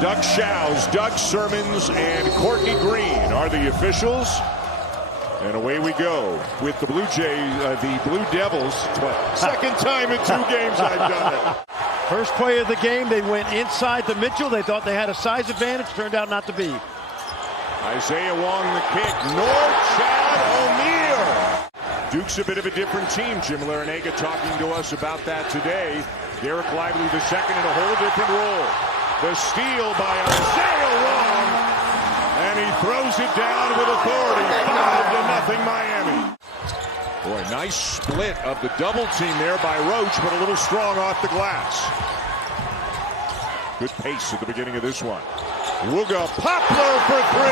Doug Shows, Doug Sermons, and Courtney Green are the officials. And away we go with the Blue Devils. Second time in 2 games I've done it. First play of the game, they went inside to Mitchell. They thought they had a size advantage. Turned out not to be. Isaiah Wong the kick. Chad O'Meara. Duke's a bit of a different team. Jim Larinaga talking to us about that today. Derek Lively the second in a whole different role. The steal by Isaiah Wong. And he throws it down with authority. 5-0 Miami. Boy, nice split of the double team there by Roach, but a little strong off the glass. Good pace at the beginning of this one. Wooga Poplar for 3.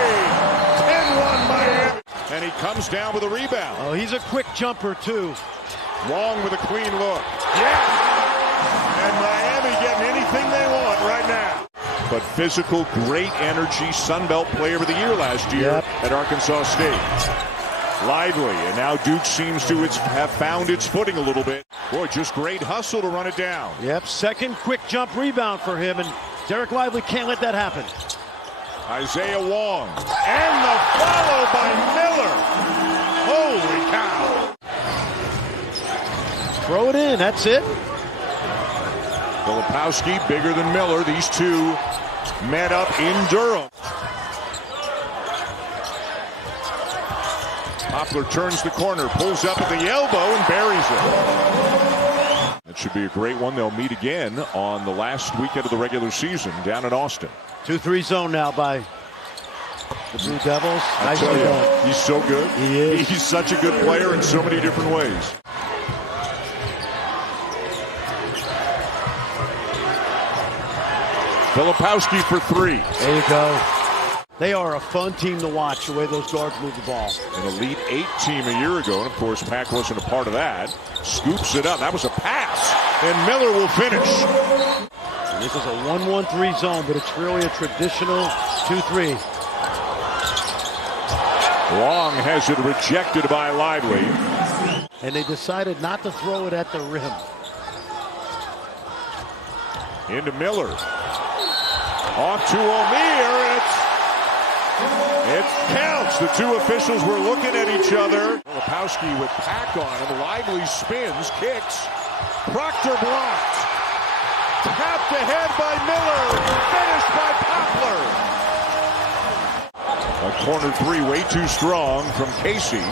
10-1 Miami. And he comes down with a rebound. Oh, he's a quick jumper, too. Wong with a clean look. Yeah! And Miami getting anything they want right now. But physical, great energy, Sun Belt Player of the Year last year at Arkansas State. Lively, and now Duke seems to have found its footing a little bit. Boy, just great hustle to run it down. Yep, second quick jump rebound for him, and Derek Lively can't let that happen. Isaiah Wong, and the follow by Miller. Holy cow. Throw it in, that's it. Filipowski bigger than Miller. These two met up in Durham. Poplar turns the corner, pulls up at the elbow, and buries it. That should be a great one. They'll meet again on the last weekend of the regular season down in Austin. 2-3 zone now by the Blue Devils. Nice play. He's so good. He is. He's such a good player in so many different ways. Filipowski for 3. There you go. They are a fun team to watch, the way those guards move the ball. An Elite 8 team a year ago, and of course Pack wasn't a part of that. Scoops it up. That was a pass, and Miller will finish. And this is a 1-1-3 zone, but it's really a traditional 2-3. Wong has it rejected by Lively. And they decided not to throw it at the rim. Into Miller. Off to O'Meara, and it counts. The two officials were looking at each other. Filipowski with Pack on him. Lively spins, kicks. Proctor blocked. Tapped ahead by Miller. Finished by Poplar. A corner 3 way too strong from Casey.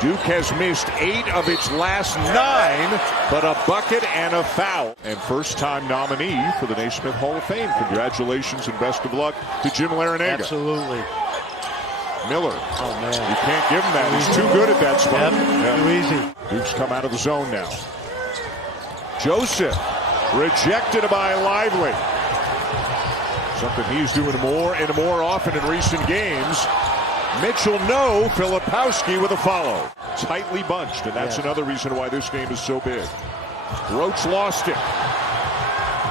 Duke has missed 8 of its last 9, but a bucket and a foul. And first-time nominee for the Naismith Hall of Fame. Congratulations and best of luck to Jim Larinaga. Absolutely. Miller. Oh, man. You can't give him that. He's too good at that spot. Too easy. Duke's come out of the zone now. Joseph. Rejected by Lively. Something he's doing more and more often in recent games. Mitchell, no. Filipowski with a follow. Tightly bunched, and that's another reason why this game is so big. Roach lost it.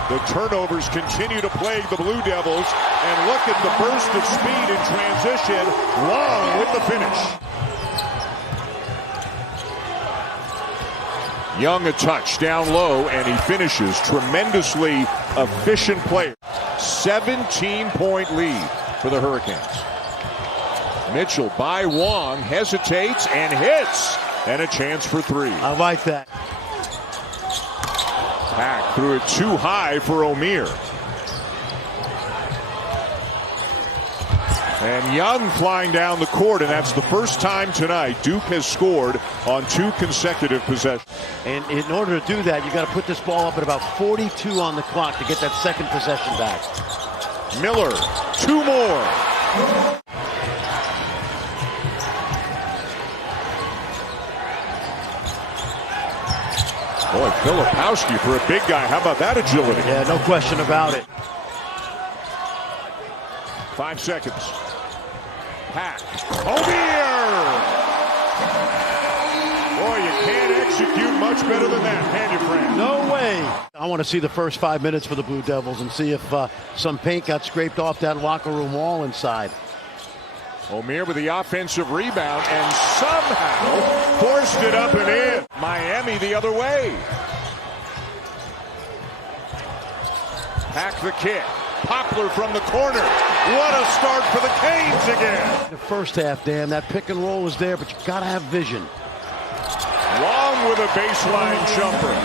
The turnovers continue to plague the Blue Devils, and look at the burst of speed in transition. Long with the finish. Young a touch down low, and he finishes. Tremendously efficient player. 17-point lead for the Hurricanes. Mitchell by Wong, hesitates and hits, and a chance for 3. I like that. Pack threw it too high for O'Meara. And Young flying down the court, and that's the first time tonight Duke has scored on 2 consecutive possessions. And in order to do that, you got to put this ball up at about 42 on the clock to get that second possession back. Miller, 2 more. Boy, Filipowski for a big guy. How about that agility? Yeah, no question about it. 5 seconds. Pack. O'Meara! Boy, you can't execute much better than that, can you, Fran? No way. I want to see the first 5 minutes for the Blue Devils and see if some paint got scraped off that locker room wall inside. O'Meara with the offensive rebound and somehow forced it up and in. Miami the other way. Pack the kick. Poplar from the corner. What a start for the Canes again. The first half, Dan, that pick and roll was there, but you got to have vision. Long with a baseline jumper.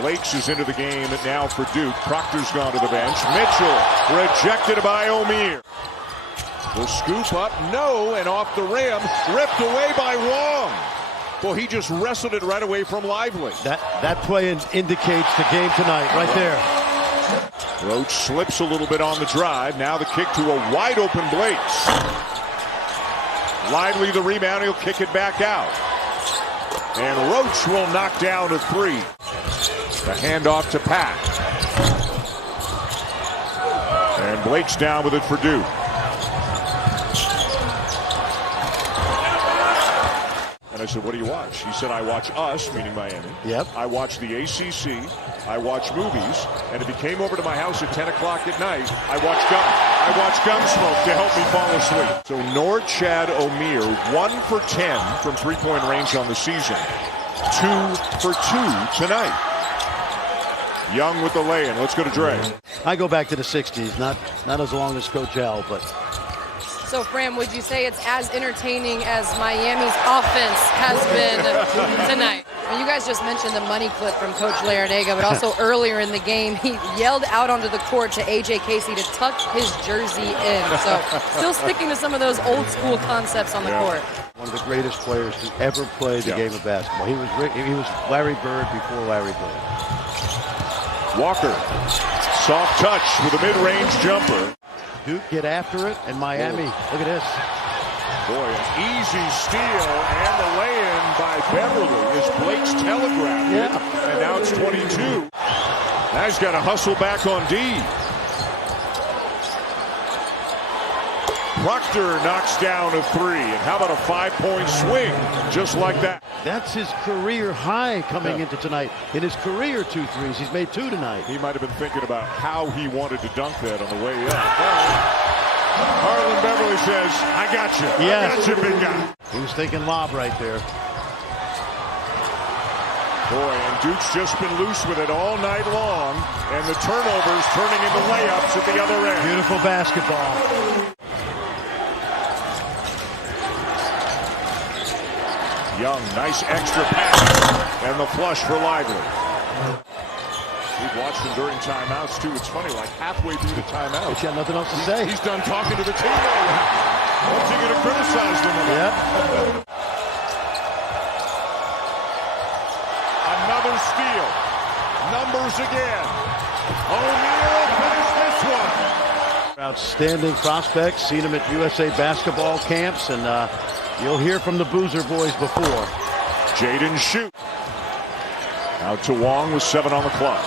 Blakes is into the game now for Duke. Proctor's gone to the bench. Mitchell rejected by O'Meara. The scoop up, no, and off the rim, ripped away by Wong. Well, he just wrestled it right away from Lively. That play indicates the game tonight, right there. Roach slips a little bit on the drive. Now the kick to a wide open Blakes. Lively the rebound, he'll kick it back out. And Roach will knock down a three. The handoff to Pack. And Blake's down with it for Duke. And I said, what do you watch? He said, I watch us, meaning Miami. Yep. I watch the ACC. I watch movies. And if he came over to my house at 10 o'clock at night, I watch Gunsmoke to help me fall asleep. So Nord Chad O'Meara, 1 for 10 from three-point range on the season. 2 for 2 tonight. Young with the lay-in. Let's go to Dre. I go back to the 60s, not as long as Coach Al, but... So, Fram, would you say it's as entertaining as Miami's offense has been tonight? Well, you guys just mentioned the money clip from Coach Larinaga, but also earlier in the game, he yelled out onto the court to A.J. Casey to tuck his jersey in. So, still sticking to some of those old-school concepts on the court. One of the greatest players to ever play the game of basketball. He was Larry Bird before Larry Bird. Walker, soft touch with a mid-range jumper. Duke get after it, and Miami, look at this. Boy, an easy steal, and the lay-in by Beverly as Blake's telegraphed it, and now it's 22. Now he's got to hustle back on D. Proctor knocks down a three, and how about a 5-point swing just like that? That's his career high coming into tonight. In his career, 2 threes. He's made 2 tonight. He might have been thinking about how he wanted to dunk that on the way up. Harlan Beverly says, I got you. Yes. I got you, big guy. He was thinking lob right there. Boy, and Duke's just been loose with it all night long, and the turnovers turning into layups at the other end. Beautiful basketball. Young, nice extra pass, and the flush for Lively. We've watched him during timeouts, too. It's funny, like halfway through the timeout. He's got nothing else to say. He's done talking to the team. What's he going to criticize them about? Yep. Another steal. Numbers again. O'Neal finished this one. Outstanding prospects. Seen him at USA basketball camps, and you'll hear from the Boozer boys before. Jaden shoot. Out to Wong with 7 on the clock.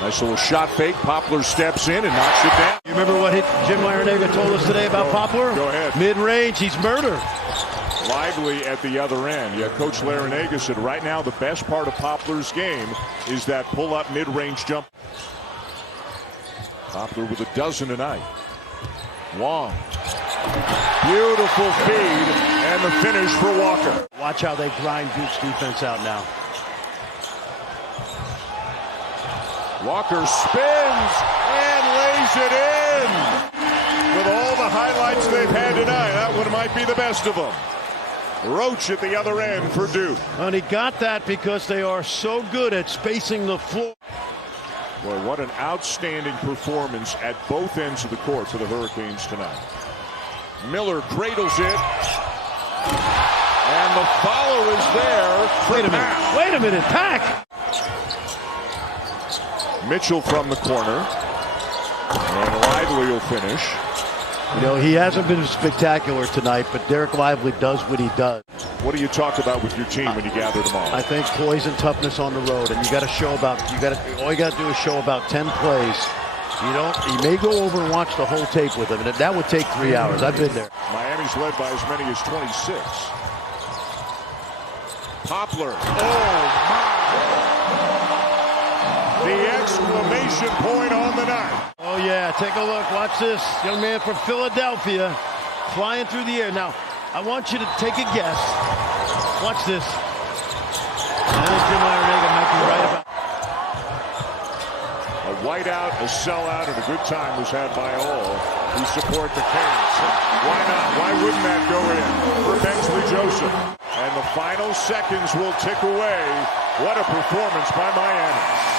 Nice little shot fake. Poplar steps in and knocks it down. You remember what Jim Larinaga told us today about Poplar? Go ahead. Mid-range, he's murder. Lively at the other end. Yeah, Coach Larinaga said right now the best part of Poplar's game is that pull-up mid-range jump. Poplar with a dozen tonight. Wong. Beautiful feed and the finish for Walker. Watch how they grind Duke's defense out now. Walker spins and lays it in. With all the highlights they've had tonight, that one might be the best of them. Roach at the other end for Duke. And he got that because they are so good at spacing the floor. Boy, what an outstanding performance at both ends of the court for the Hurricanes tonight. Miller cradles it. And the follow is there. Wait a minute. Wait a minute. Pack. Mitchell from the corner. And Lively will finish. You know, he hasn't been spectacular tonight, but Derek Lively does what he does. What do you talk about with your team when you gather them all? I think poise and toughness on the road, and you got to show about. All you got to do is show about 10 plays. You may go over and watch the whole tape with them, and that would take 3 hours. I've been there. Miami's led by as many as 26. Poplar. Oh my! The exclamation point on the night. Oh yeah, take a look. Watch this, young man from Philadelphia, flying through the air. Now, I want you to take a guess. Watch this. I think Jim Larrañaga might be right about. A whiteout, a sellout, and a good time was had by all who support the Canes. Why not? Why wouldn't that go in for Bensley Joseph? And the final seconds will tick away. What a performance by Miami.